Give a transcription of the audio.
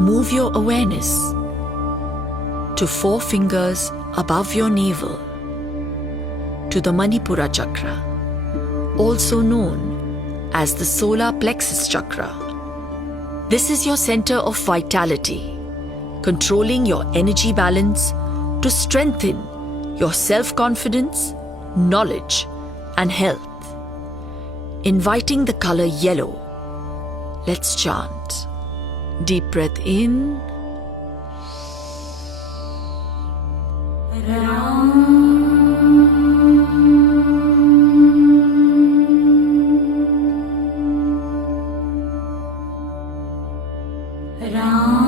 Move your awareness to 4 fingers above your navel, to the Manipura chakra, also known as the solar plexus chakra. This is your center of vitality, controlling your energy balance to strengthen your self-confidence, knowledge, and health. Inviting the color yellow, let's chant. Deep breath in. Ram.